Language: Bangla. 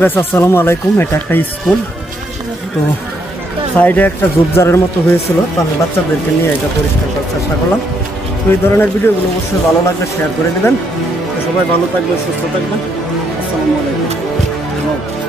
গাইস আসসালামু আলাইকুম। এটা একটা স্কুল, তো সাইডে একটা ঝোপঝাড়ের মতো হয়েছিল, তো আমি বাচ্চাদেরকে নিয়ে এটা পরিষ্কার করার চেষ্টা করলাম। তো এই ধরনের ভিডিওগুলো অবশ্যই ভালো লাগলে শেয়ার করে দেবেন। তো সবাই ভালো থাকবেন, সুস্থ থাকবেন। আসসালামু আলাইকুম।